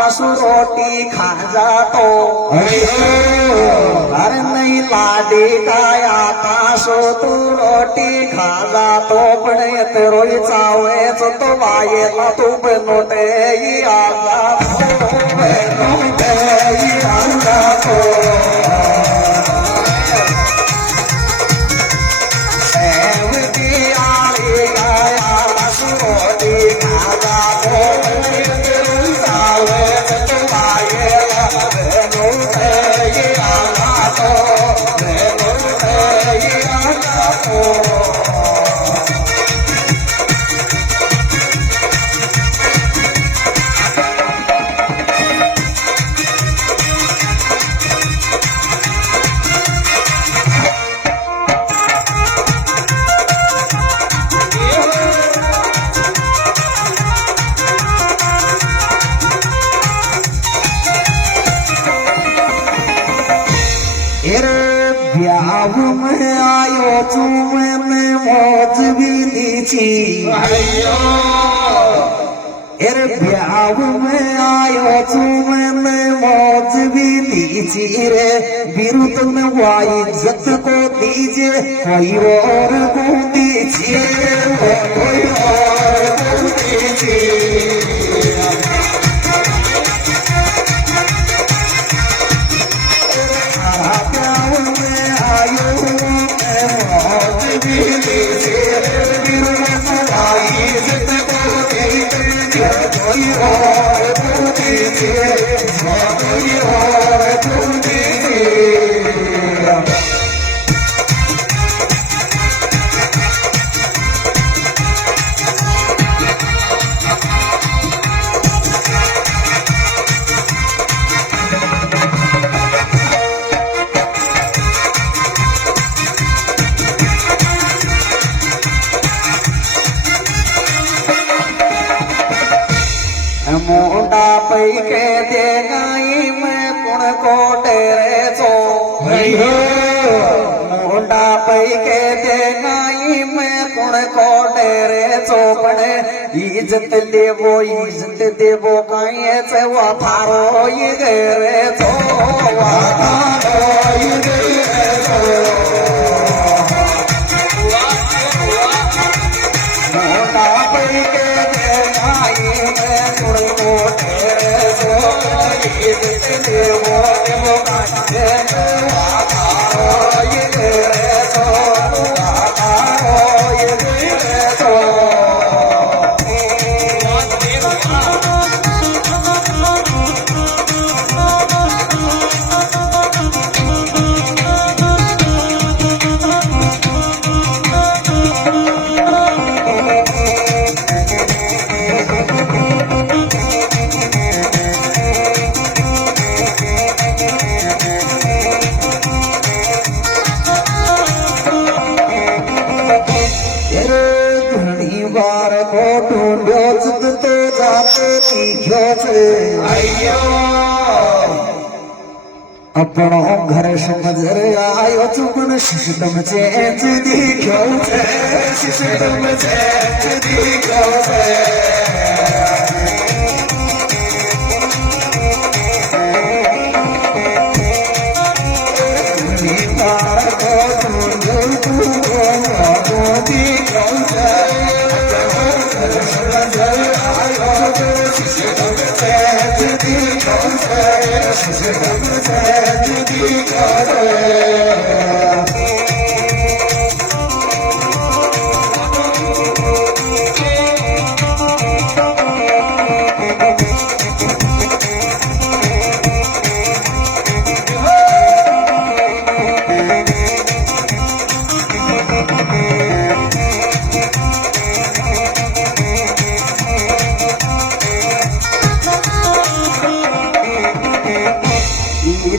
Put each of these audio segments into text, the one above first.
तासु रोटी खा जातो अरे नहीं लाडी काया तासो तू रोटी खा जातो पण येत रोई चावेच तो वायेला तू बनवते ब्याह में आयो चूमे में मौत भी नीची ब्याह में आयो चूमे में मौत भी नीची रे विरुद्ध में वाई इज्जत को दीजिए कोई और को दीजिए कोई और को दीजिए मोटा पैके देगाई में कुण को डेरे चो मोटा पैके देगाई में कुण को डेरे चो पड़े इज्जत देवो काये से वाफारो ये गेरे चो वाफारो ये गेरे चो मोटा पैके देगाई में कुण को डेरे चो इज्जत देवो काये से वाफारो ये गेरे चो वाफारो ये गेरे चो अपनो घर समझ रे आयो चुपन सिस्टम चेंज दिखो सिस्टम चेंज दिखो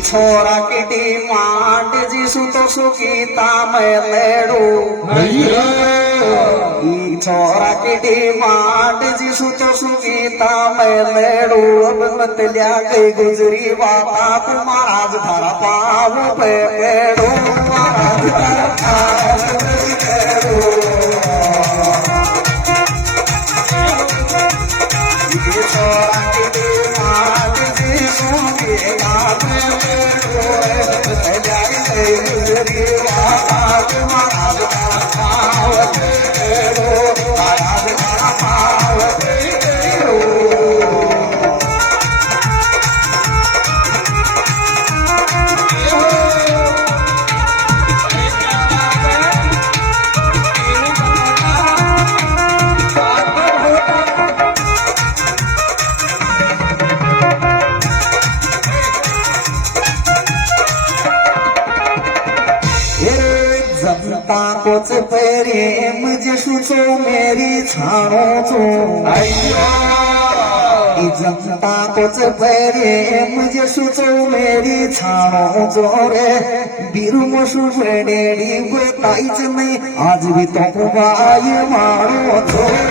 छोरा की डिमांड जिसु तो सुखीता मैं लेडू छोरा की डिमांड जिसु तो सुखीता मैं लेडू अब मत लिया गई गुजरी बाबा तू महाराज धरा पाव पे लेडू महाराज धरा पाव पे लेडू छोरा की डिमांड महाराज तारा पाव पेड़ो महाराज तारा पाव पेड़ो जनता कोच प्रेम जसुचो मेरी छाणो चो जनता कोच प्रेम जसुचो मेरी छाणो चो रे बीरु मसु डेडी बताईच नहीं आज भी तो बाय मारो चो